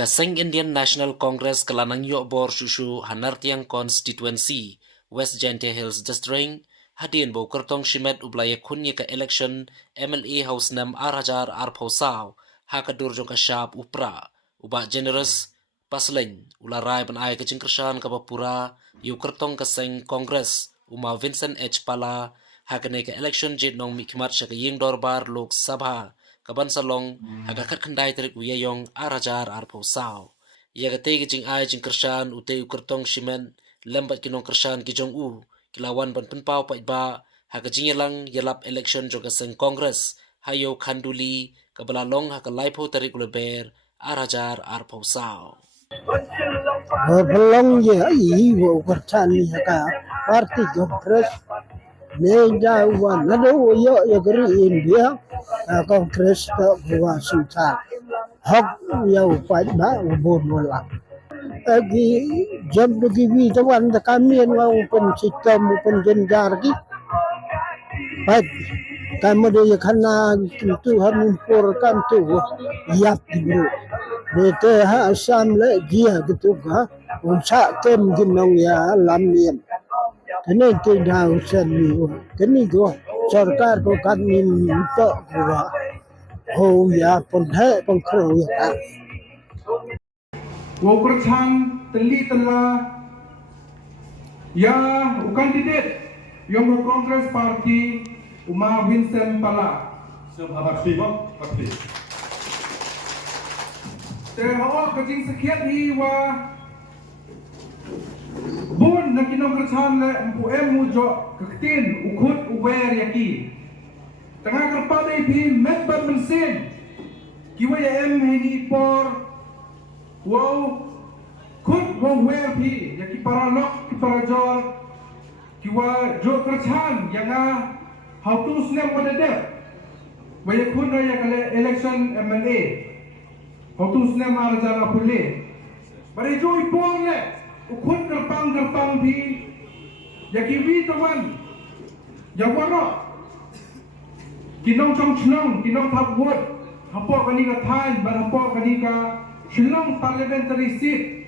Kaseng Indian National Congress kelanang Yokbor Shushu Hanartiang Constituency West Jante Hills District hadin bau kertong shimet ublaya kunye ka election MLA House Nam Arajar Arpausaw hakadur jong kasyap upra uba generous pasleng ularai ban ay kacingkersan kapapura yu kertong kaseng Congress uma Vincent H. Pala hakane ka election jit nong mikmat siya kaying dorbar Lok Sabha kaban salong hagakat kandai terik uyayong Arajar Arpausaw ia kate kicing ay cingkersan ute ukertong shimen lembat kinong kersan kijong kilawan ban penpau pa iba hagajing lang yalap election jo kaseng Congress hayo khanduli kabalalong hakalaipo tarik uleber Arajar Arpausaw belong ya iwo kerjaan ka parti Kongres meja wan nado yo ya geri India Kongres ke gua susah hok ya upai ba ubun wala lagi jam begini tawan kami yang open sistem open jenjar ki baik kami dia karena itu hamin kan tu yap dulu BTH Assam le dia gitu ka unsa tem ginong ya lamiem kene tidak usah ni kene go sarkar ko kami to gua ho ya pondhe pengkro ya Wokerchan teli telah ya kandidat yang Kongres Parti Uma Vincent Pala. Sebagai siapa? Parti. Terhawal kecing sekian iwa bun nak kinong kerchan le empu mujo keketin ukut uwer yaki. Tengah kerpada ipi member mesin kiwa ya hini por wow kut wow wer pi yaki para lok ki para jor kiwa jo kerchan yang how to snem pada dia waya kun raya kale election MLA how to snem arjana pule bari jo ipong le ukut gerpang pi yaki wi teman jawara kinong chong chnong kinong thap wot hapo kani ka thain bar hapo kani ka Shillong parliamentary seat.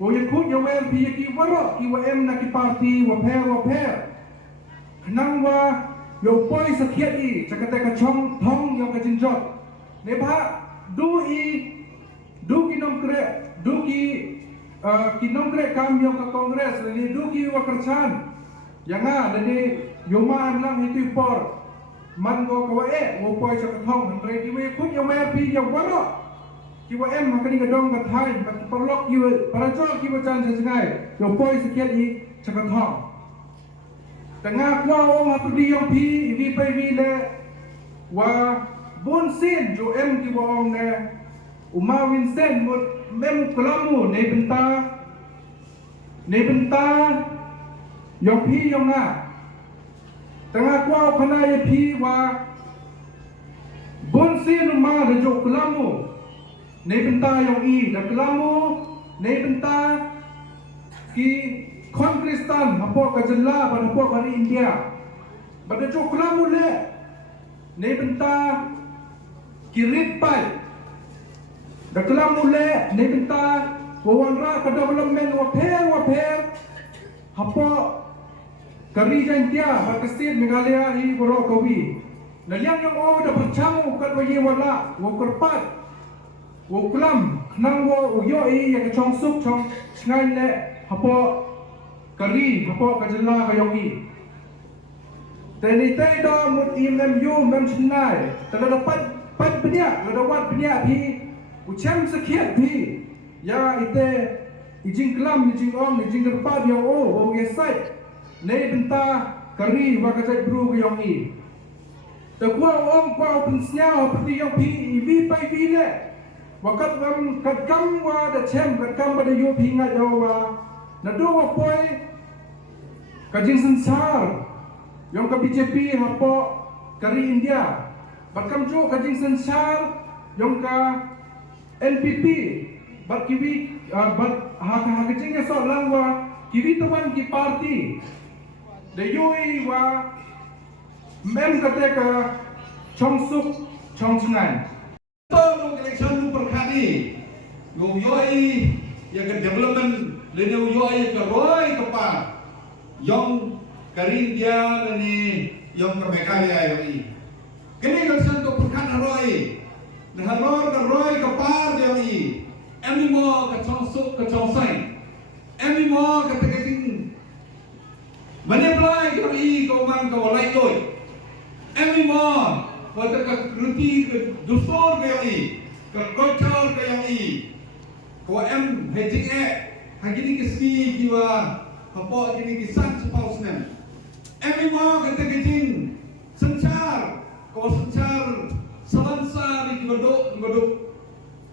O yakut yawer pi yaki waro iwa na ki party wa pher. Kanang wa yo poi sakiat I sakate ka chong thong yo ka jinjot. Ne ba du kinong kre kam yo ka kongres ni du ki wa kerchan. Yanga dani yo ma lang itu por. Man go ka wo poi sa ka thong re ki we kut yawer pi yo waro. Kiwa makani gadong gathai baki perlok kiwa parajol kiwa chan sengai yo poi sekian I cakathong tengah kwa om hatu di yang pi vi pai vi le wa bon sin jo kiwa om ne uma Vincent mut mem kelamu ne benta yang pi yang na tengah kwa khana ye pi wa bon sin uma de jo kelamu Nei benta yang I dah kelamu nei benta ki Konkristan hapo ka jela pada hapo ka India pada jo kelamu le nei benta ki ritpai dah kelamu le nei benta wawanra ka development wa pher hapo ka region India ba kasir Meghalaya I boro kawi na yang dah bercamu kan bayi wala wa kerpat wo klam nang wo yo I yang chong suk chong ngai le hapo kari hapo ka jela ka yong I teni tai do mut I mem chnai ta da pat bnya da wat bnya pi u chem sakiat pi ya ite ijing klam ijing om ijing derpa yo o ge sai nei benta kari wa ka jai bru ka yong I ta kwa om kwa pensnya pati yong pi vi pai vi le wakat kam wa da chem kam ba da yo pinga jawa na do wa poi ka jing sansar yong ka BJP hapo kari India bat kam jo ka jing sansar yong ka NPP bat kiwi bat ha jing ya so lang wa kiwi teman ki party da yoi wa mem ka te ka chong suk chong sungai Election perkali Yung yoi yang ke development lene yoi ke roy ke pa. Yang Karindia lene yang ke Mekalia yoi. Kini kan santo perkan roy. Nah roy ke par yoi. Emi mo ke chongsuk ke chongsai. Emi mo ke teketing. Meneblai yoi ke man ke walai toy. Emi mo pada ke kruti ke dusur ke yoi. Ke kocor ke yoi. Kau hejing hagini kesni jiwa apa gini kisan sepausnya. Mau kata kejing sencar kau sencar selansa di beduk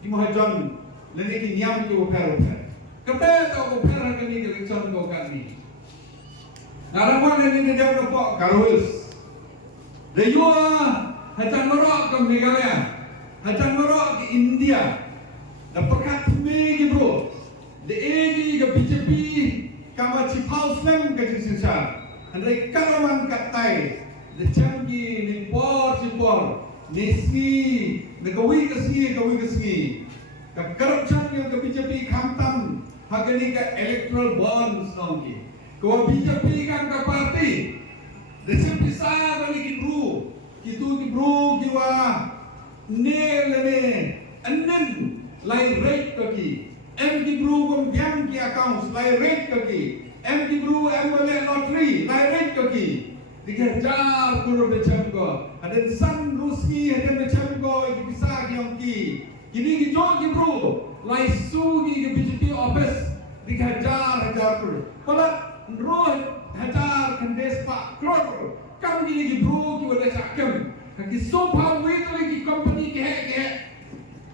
di mahajan lene ki nyam tu per. Kata kau per hagini kelekson kau kami. Naraman ini dia apa karus. Deyua hajan merok ke Meghalaya, hajan merok ke India. Dan perkat megi bro, de egi ke BJP kama cipau slam ke jinsar. Andai karaman katai, de canggih ni cipor, nisi, de kawi keski. Ke corruption yang ke BJP kamtam, hagani ke electoral bonds nongki. Kau BJP kan ke parti, de sepisa bagi ki bro, kiwa, ne, anen. Lai rate kaki, MD Bru kom biang ki accounts, lai rate kaki, MD Bru MLA lottery, lai rate kaki. Dikejar guru macam ko, ada san Ruski, ada macam ko, bisa kiam ki. Kini ki jom ki Bru, lai sugi ki BJP office, dikejar guru. Kalau roh hajar kandes pak kror, kam kini ki Bru ki wada cakam, kaki sompah wait lagi company ke.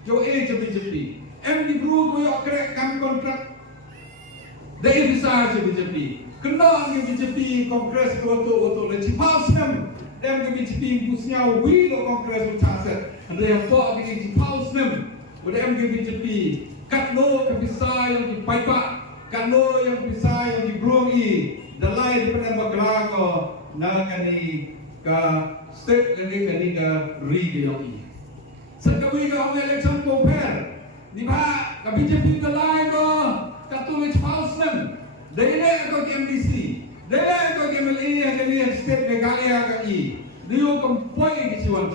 Jo jo BJP. MD Bru ko yo krek kam kontrak. Dai bisa je BJP. Kena ke BJP kongres ko to le cipau sem. Dem ke BJP pusnya wi lo kongres ko chaset. Ande yang to ke cipau sem. Udem ke BJP kat lo ke bisa yang di paipa. Kat lo yang bisa yang di Brungi. Dalai di pada bagla ko na kani ka state kani ka ri Sekawi ka ang election compare. Di ba? Ka BJP dalay ko katuloy house nem. Dahil ko ke MDC. Dahil ko ke MLA kani state Meghalaya ka i. Diyo kang poy ki siwan.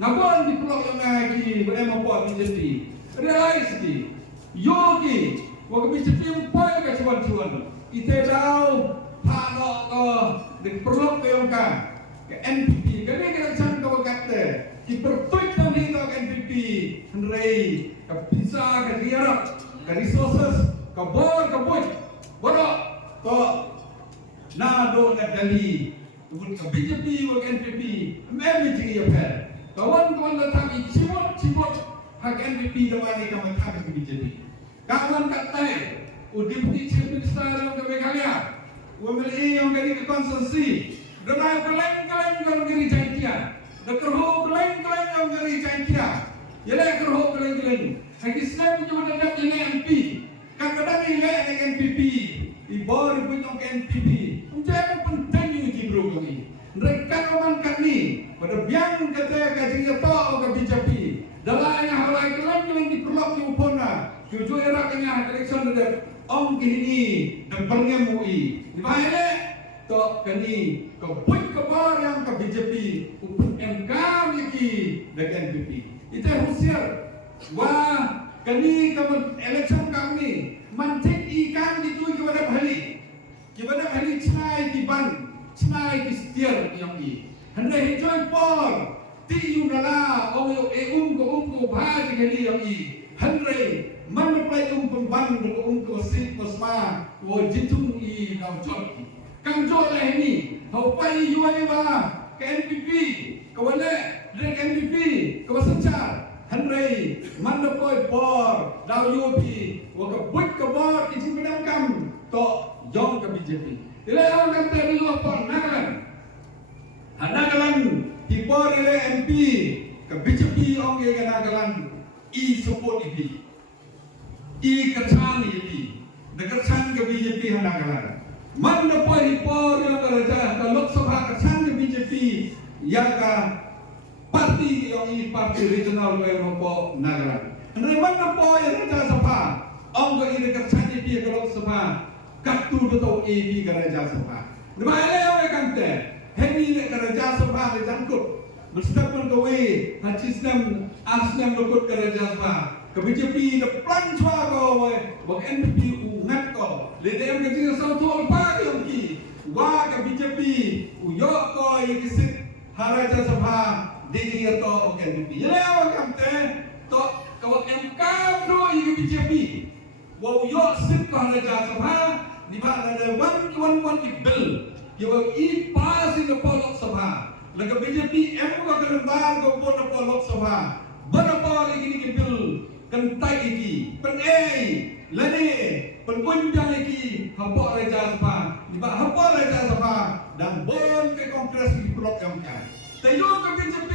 Nabon di pulau yang lagi berema po BJP. Realize ki. Yogi wa BJP poy ka siwan. Ite daw pano ko di pulau yang ka NPP. Kani election ko kate. Dipertuitkan itu NPP, Henry, ke bisa, ke diarap, ke resources, ke bor, ke buj, borok, to, nado ngadali, ke BJP, ke NPP, memang ya per. Kawan-kawan datang cibot, hak NPP dawani kami ke BJP. Kawan katai, Deputy Chief Minister yang ke Meghalaya, UMLA yang dari ke konsensi, dan keleng-keleng yang dari Jaitia. Kerho keleng yang dari Jaitia, ialah kerho keleng. Hagi Islam punya mendadak ini MP, kadang-kadang ini NPP, ibor punya NPP. Menjadi penting uji bro kami. Mereka orang kami pada biang kata kajian tol ke BJP. Dalam yang halai keleng di perlok di upona, tujuh era kena election ada om kini dan perngemu di mana to kani kebuat kebar yang ke BJP upun MK miki dengan NPP. Itu husiar. Wah kani kamu election kami mantik ikan itu kepada bahali cenai di ban cenai di setir yang ini. Hendak hijau por tiu nala oyo ko bhaji kali yang ini. Hendak mana play pemban ko sit posma wo jitung i dau jot. Kang jot lah ini. Hau pai yuai ba ke NPP kawale rek NPP kawasancar. Henry mana poi por dau yopi wo ka buat ka bor isi bedam kam to jong ke BJP. Ila orang kata di luar por nagalan di por ile MP ke BJP orang ke nagalan i support ibi i kersan ibi dekersan ke BJP nagalan mana poi por yang kerja ke Lok Sabha kersan ke BJP yang ka parti yang ini parti regional Eropa nagalan. Memang apa yang Raja Sabha? Ông có ini kerjanya dia ke Lok Sabha, kat tu betul AD ke Raja Sabha. Lepas leo ke kante, hemi ke Raja Sabha le jangkut. Mustaqbal kowe, hacisnam asnam lokut ke Raja Sabha. Ke BJP de plan chua kowe, bak NPP ungat ko. Le dem ke jing sau thol pa ke ki. Wa ke BJP uyo ko ye kisit Raja Sabha di to NPP. Leo kante to kawat MK do ye BJP. Wow yo sit ko Raja Sabha ni ba ada wan bill yo I pass in the Lok Sabha laga BJP M ko kan bar ko pon po Lok Sabha bana pa lagi ni bill kan tai iki pen lani pen pun jang iki hampo Raja Sabha ni ba hampo Raja Sabha dan bon ke kongres di Blok MK tayo ke BJP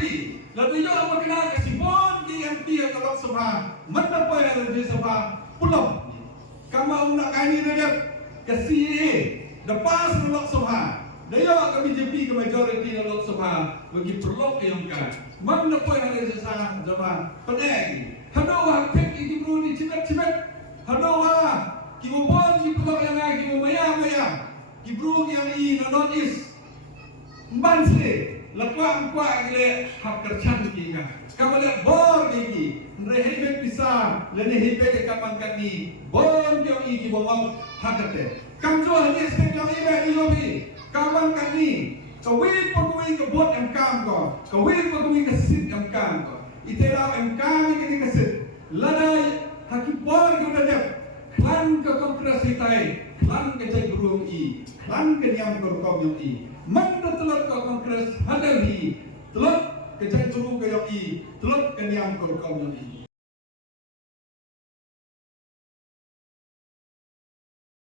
lalu yo makna ke si bon di MP ke Lok Sabha mana pa Raja Sabha pulau kamu nak kani dia ke lepas Lok Sabha dia ke BJP ke majoriti Lok Sabha bagi perlu yang kan mana pun ada sesah zaman peneng hadoh pek itu bro di cimet hadoh kimu bon ki perlu yang ai kimu maya ki bro yang I non is banse lepas kuat gile hak kerjaan kita kamu lihat bor ini rehibet bisa lene hibet kapan kani bon yang iki bawang hakate kamjo hanya sekejap ini lobi kapan kani kawin pagawin ke bot MK ko kawin pagawin ke sit MK ko itera MK ini ke sit ladai hakipon ko dadap klan ke kongres hitai klan ke jai burung I klan ke niam korkom yang I mana telur ke kongres hadal hi telur ke jai burung ke yang I telur ke niam korkom yang I